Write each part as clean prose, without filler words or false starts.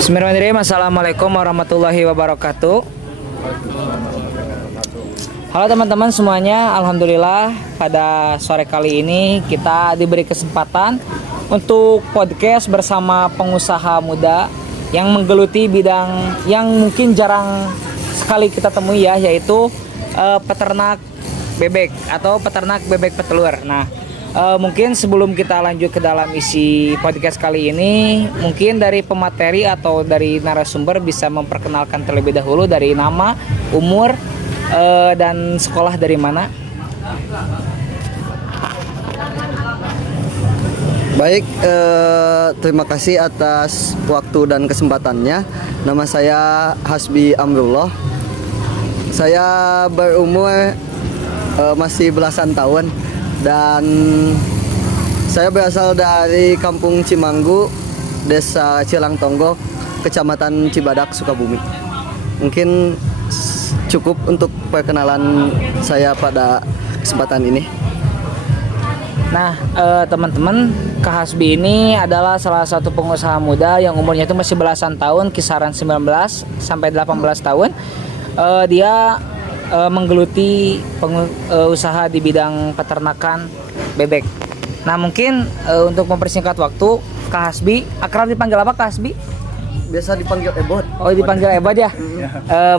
Bismillahirrahmanirrahim. Assalamualaikum warahmatullahi wabarakatuh. Halo teman-teman semuanya, alhamdulillah pada sore kali ini kita diberi kesempatan untuk podcast bersama pengusaha muda yang menggeluti bidang yang mungkin jarang sekali kita temui ya, yaitu peternak bebek atau peternak bebek petelur. Nah, mungkin sebelum kita lanjut ke dalam isi podcast kali ini, mungkin dari pemateri atau dari narasumber bisa memperkenalkan terlebih dahulu dari nama, umur, dan sekolah dari mana. Baik, terima kasih atas waktu dan kesempatannya. Nama saya Hasbi Amrullah. Saya berumur masih belasan tahun dan saya berasal dari Kampung Cimanggu, Desa Cilangtonggok, Kecamatan Cibadak, Sukabumi. Mungkin cukup untuk perkenalan saya pada kesempatan ini. Nah, teman-teman, Kak Hasbi ini adalah salah satu pengusaha muda yang umurnya itu masih belasan tahun, kisaran 19 sampai 18 tahun. Dia menggeluti usaha di bidang peternakan bebek. Nah, mungkin untuk mempersingkat waktu, Kak Hasbi, akrab dipanggil apa Kak Hasbi? Biasa dipanggil Ebot. Oh, dipanggil Ebot ya.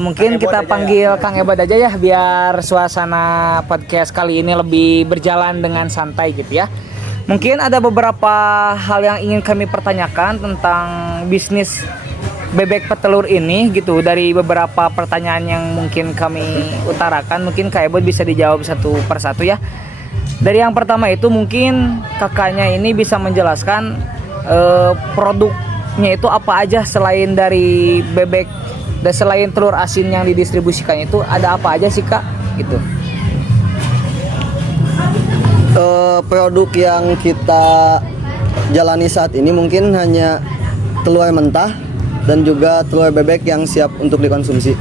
Mungkin kita panggil Kang Ebot aja ya, biar suasana podcast kali ini lebih berjalan dengan santai gitu ya. Mungkin ada beberapa hal yang ingin kami pertanyakan tentang bisnis bebek petelur ini gitu. Dari beberapa pertanyaan yang mungkin kami utarakan, mungkin Kak Ebot bisa dijawab satu persatu ya. Dari yang pertama itu mungkin kakaknya ini bisa menjelaskan produknya itu apa aja selain dari bebek dan selain telur asin yang didistribusikan itu ada apa aja sih Kak gitu. Produk yang kita jalani saat ini mungkin hanya telur mentah dan juga telur bebek yang siap untuk dikonsumsi.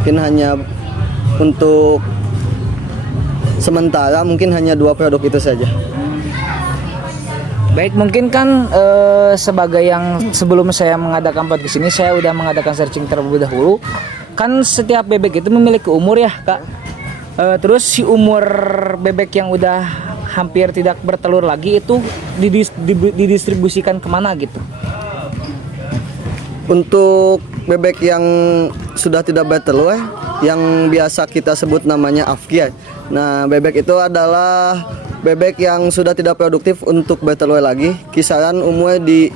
Mungkin hanya untuk sementara mungkin hanya 2 produk itu saja. Baik, mungkin kan sebagai yang sebelum saya mengadakan podcast ini saya udah mengadakan searching terlebih dahulu. Kan setiap bebek itu memiliki umur ya Kak. Terus si umur bebek yang udah hampir tidak bertelur lagi itu didistribusikan kemana gitu? Untuk bebek yang sudah tidak bertelur, yang biasa kita sebut namanya afkir. Nah, bebek itu adalah bebek yang sudah tidak produktif untuk bertelur lagi. Kisaran umur di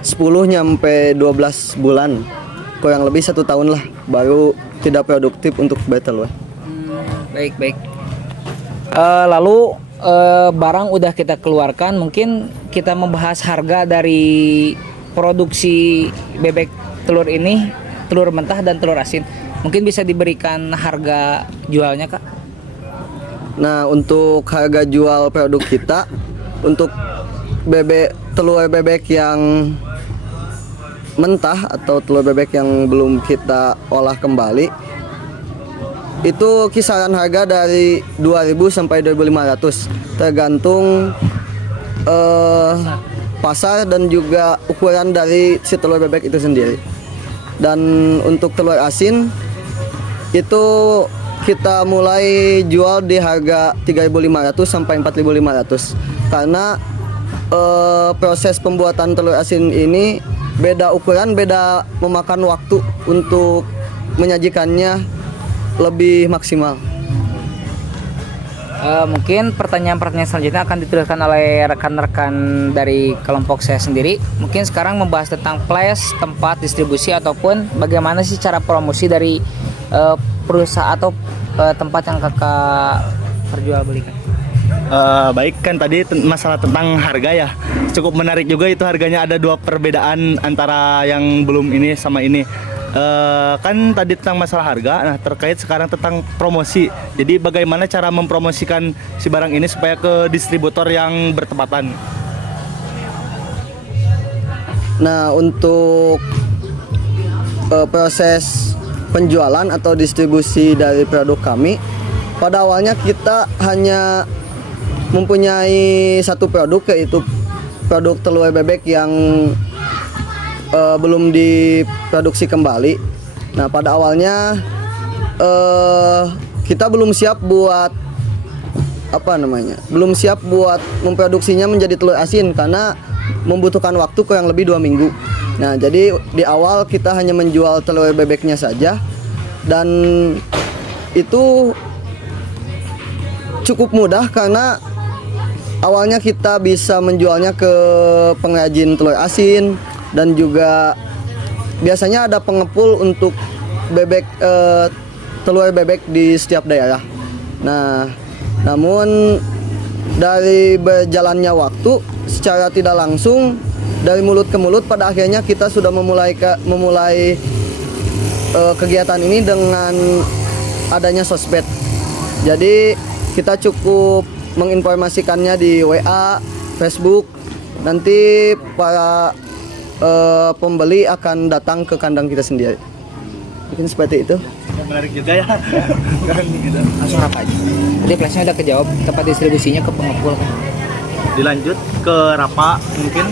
10 sampai 12 bulan. Kurang lebih 1 tahun lah baru tidak produktif untuk bertelur. Baik. Lalu barang udah kita keluarkan, mungkin kita membahas harga dari produksi bebek telur ini, telur mentah dan telur asin. Mungkin bisa diberikan harga jualnya Kak? Nah, untuk harga jual produk kita, untuk telur bebek yang mentah atau telur bebek yang belum kita olah kembali, itu kisaran harga dari 2.000 sampai 2.500 tergantung pasar dan juga ukuran dari si telur bebek itu sendiri. Dan untuk telur asin itu kita mulai jual di harga 3.500 sampai 4.500 karena proses pembuatan telur asin ini beda ukuran, beda memakan waktu untuk menyajikannya lebih maksimal. Mungkin pertanyaan-pertanyaan selanjutnya akan dituliskan oleh rekan-rekan dari kelompok saya sendiri. Mungkin sekarang membahas tentang place, tempat distribusi ataupun bagaimana sih cara promosi dari perusahaan atau tempat yang kakak perjualbelikan. Baik, kan tadi masalah tentang harga ya, cukup menarik juga itu. Harganya ada 2 perbedaan antara yang belum ini sama ini. Kan tadi tentang masalah harga, nah terkait sekarang tentang promosi. Jadi bagaimana cara mempromosikan si barang ini supaya ke distributor yang bertepatan. Nah, untuk proses penjualan atau distribusi dari produk kami, pada awalnya kita hanya mempunyai satu produk, yaitu produk telur bebek yang belum diproduksi kembali. Nah, pada awalnya kita belum siap buat belum siap buat memproduksinya menjadi telur asin karena membutuhkan waktu kurang lebih 2 minggu. Nah, jadi di awal kita hanya menjual telur bebeknya saja, dan itu cukup mudah karena awalnya kita bisa menjualnya ke pengrajin telur asin, dan juga biasanya ada pengepul untuk telur bebek di setiap daerah. Nah, namun dari berjalannya waktu secara tidak langsung dari mulut ke mulut, pada akhirnya kita sudah memulai kegiatan ini dengan adanya sosmed. Jadi kita cukup menginformasikannya di WA, Facebook. Nanti para pembeli akan datang ke kandang kita sendiri. Mungkin seperti itu. Menarik juga ya. Langsung apa aja? Jadi flashnya udah kejawab, tempat distribusinya ke pengepul kan? Dilanjut ke Rapa mungkin.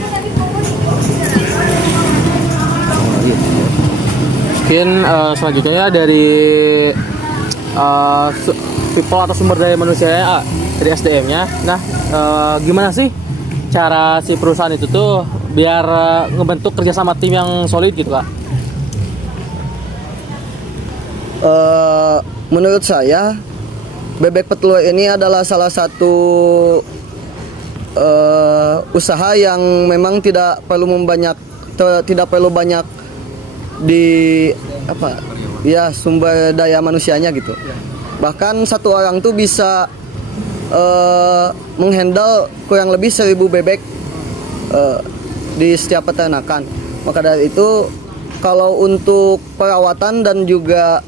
Mungkin selanjutnya dari people atau sumber daya manusianya, dari SDM-nya. Nah, gimana sih cara si perusahaan itu tuh biar ngebentuk kerjasama tim yang solid gitu, Kak? Menurut saya, bebek petelur ini adalah salah satu usaha yang memang tidak perlu banyak di sumber daya manusianya gitu. Bahkan satu orang tuh bisa menghandle kurang lebih 1000 bebek di setiap peternakan. Maka dari itu, kalau untuk perawatan dan juga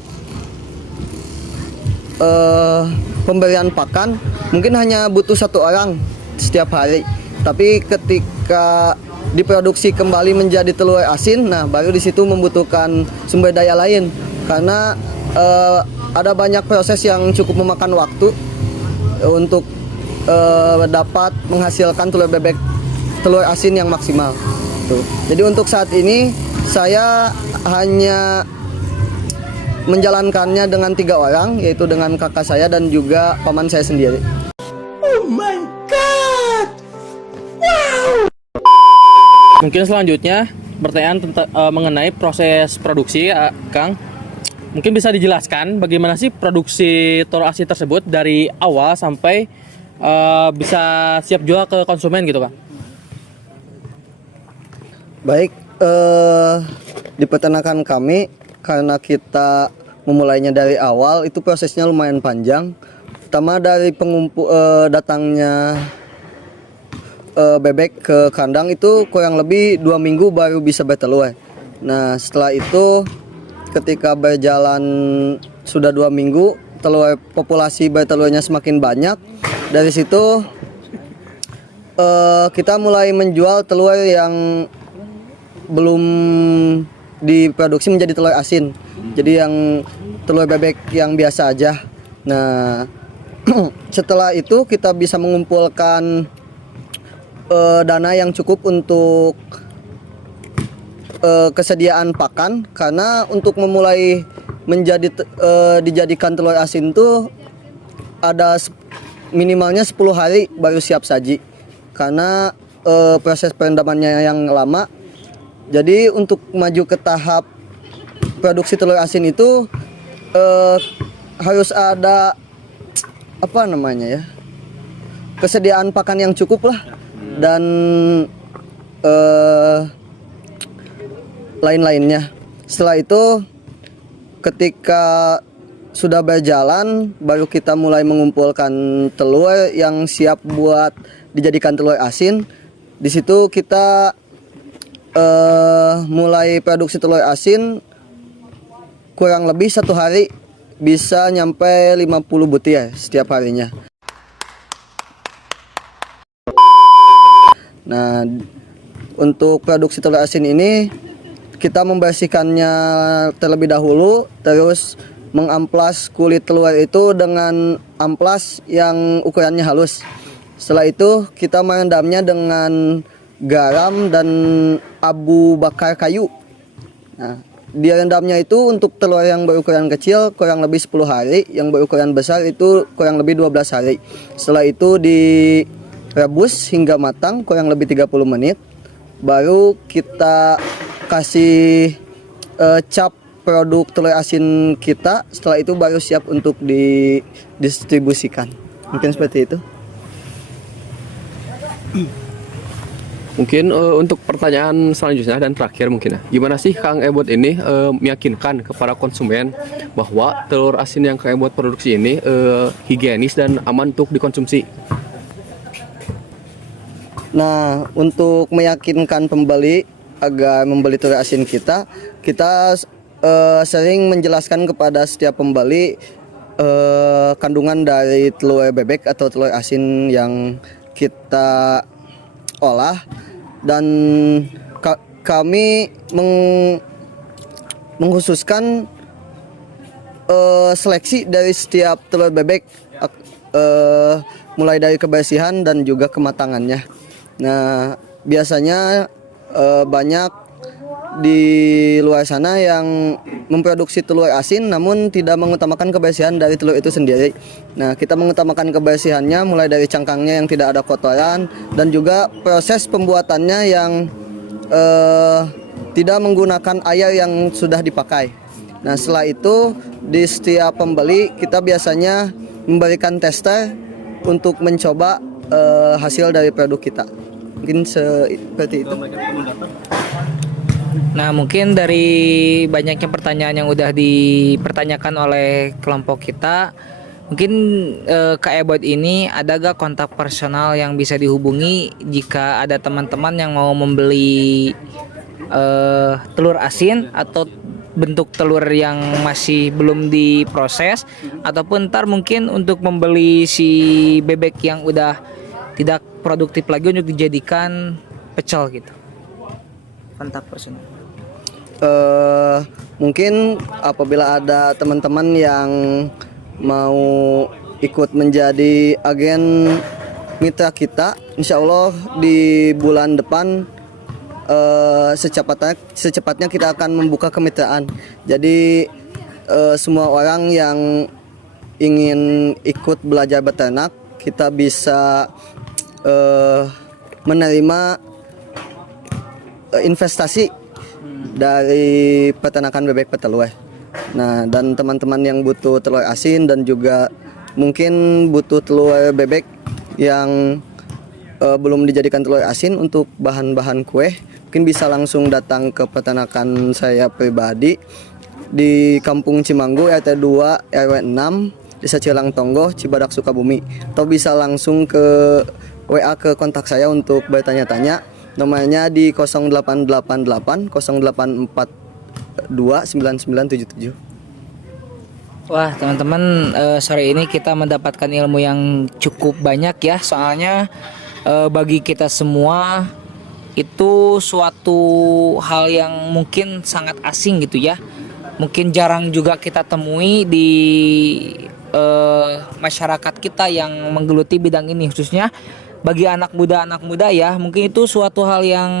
pemberian pakan mungkin hanya butuh 1 orang setiap hari. Tapi ketika diproduksi kembali menjadi telur asin, nah baru di situ membutuhkan sumber daya lain, karena ada banyak proses yang cukup memakan waktu untuk dapat menghasilkan telur asin yang maksimal. Tuh. Jadi untuk saat ini saya hanya menjalankannya dengan 3 orang, yaitu dengan kakak saya dan juga paman saya sendiri. Oh my god! Wow! Mungkin selanjutnya pertanyaan tentang mengenai proses produksi, Kang. Mungkin bisa dijelaskan bagaimana sih produksi telur asin tersebut dari awal sampai bisa siap jual ke konsumen gitu, Kak? Baik, di peternakan kami, karena kita memulainya dari awal, itu prosesnya lumayan panjang. Pertama dari datangnya bebek ke kandang itu kurang lebih 2 minggu baru bisa bertelur. Nah, setelah itu ketika berjalan sudah 2 minggu, populasi bertelurnya semakin banyak. Dari situ kita mulai menjual telur yang belum diproduksi menjadi telur asin. Jadi yang telur bebek yang biasa aja. Nah, setelah itu kita bisa mengumpulkan dana yang cukup untuk kesediaan pakan, karena untuk memulai dijadikan telur asin itu ada minimalnya 10 hari baru siap saji, karena proses perendamannya yang lama. Jadi untuk maju ke tahap produksi telur asin itu harus ada kesediaan pakan yang cukup lah, dan lain-lainnya. Setelah itu ketika sudah berjalan, baru kita mulai mengumpulkan telur yang siap buat dijadikan telur asin. Di situ kita mulai produksi telur asin kurang lebih 1 hari bisa nyampe 50 butir setiap harinya. Nah, untuk produksi telur asin ini kita membersihkannya terlebih dahulu, terus mengamplas kulit telur itu dengan amplas yang ukurannya halus. Setelah itu kita merendamnya dengan garam dan abu bakar kayu. Nah, direndamnya itu untuk telur yang berukuran kecil kurang lebih 10 hari, yang berukuran besar itu kurang lebih 12 hari. Setelah itu direbus hingga matang kurang lebih 30 menit. Baru kita kasih cap produk telur asin kita. Setelah itu baru siap untuk didistribusikan. Mungkin seperti itu. Mungkin untuk pertanyaan selanjutnya dan terakhir mungkin ya. Gimana sih Kang Ebot ini meyakinkan kepada konsumen bahwa telur asin yang Kang Ebot produksi ini higienis dan aman untuk dikonsumsi? Nah, untuk meyakinkan pembeli agar membeli telur asin kita sering menjelaskan kepada setiap pembeli kandungan dari telur bebek atau telur asin yang kita olah, dan kami mengkhususkan seleksi dari setiap telur bebek mulai dari kebersihan dan juga kematangannya. Nah, biasanya banyak di luar sana yang memproduksi telur asin namun tidak mengutamakan kebersihan dari telur itu sendiri. Nah, kita mengutamakan kebersihannya mulai dari cangkangnya yang tidak ada kotoran dan juga proses pembuatannya yang tidak menggunakan air yang sudah dipakai. Nah, setelah itu di setiap pembeli kita biasanya memberikan tester untuk mencoba hasil dari produk kita. Mungkin seperti itu. Nah, mungkin dari banyaknya pertanyaan yang udah dipertanyakan oleh kelompok kita, mungkin Kak Ebot ini ada gak kontak personal yang bisa dihubungi jika ada teman-teman yang mau membeli telur asin atau bentuk telur yang masih belum diproses, ataupun ntar mungkin untuk membeli si bebek yang udah tidak produktif lagi untuk dijadikan pecel gitu. Kontak personal. Mungkin apabila ada teman-teman yang mau ikut menjadi agen mitra kita, insya Allah di bulan depan secepatnya kita akan membuka kemitraan. Jadi semua orang yang ingin ikut belajar beternak, kita bisa menerima investasi dari peternakan bebek petelur. Nah, dan teman-teman yang butuh telur asin dan juga mungkin butuh telur bebek yang belum dijadikan telur asin untuk bahan-bahan kue, mungkin bisa langsung datang ke peternakan saya pribadi di Kampung Cimanggu RT 2 RW 6 Desa Cilang Tonggo, Cibadak, Sukabumi, atau bisa langsung ke WA ke kontak saya untuk bertanya-tanya. Nomornya di 0888 0842 9977. Wah, teman-teman, sore ini kita mendapatkan ilmu yang cukup banyak ya. Soalnya bagi kita semua itu suatu hal yang mungkin sangat asing gitu ya. Mungkin jarang juga kita temui di masyarakat kita yang menggeluti bidang ini, khususnya bagi anak muda ya. Mungkin itu suatu hal yang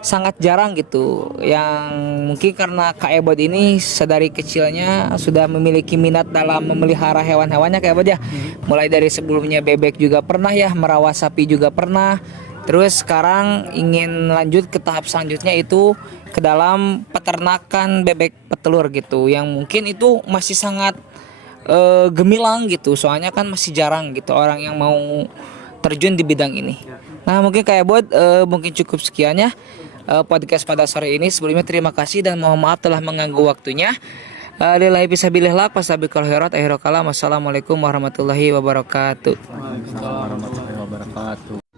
sangat jarang gitu, yang mungkin karena Kak Ebot ini sedari kecilnya sudah memiliki minat dalam memelihara hewan-hewannya Kak Ebot ya. Mulai dari sebelumnya bebek juga pernah ya, merawat sapi juga pernah. Terus sekarang ingin lanjut ke tahap selanjutnya, itu ke dalam peternakan bebek petelur gitu, yang mungkin itu masih sangat gemilang gitu. Soalnya kan masih jarang gitu orang yang mau terjun di bidang ini. Nah, mungkin Kak Ebot mungkin cukup sekian ya podcast pada sore ini. Sebelumnya terima kasih dan mohon maaf telah mengganggu waktunya. Lillahi fisabilillah fasabiqul khairat akhirul kalam. Wassalamualaikum warahmatullahi wabarakatuh. Waalaikumsalam warahmatullahi wabarakatuh.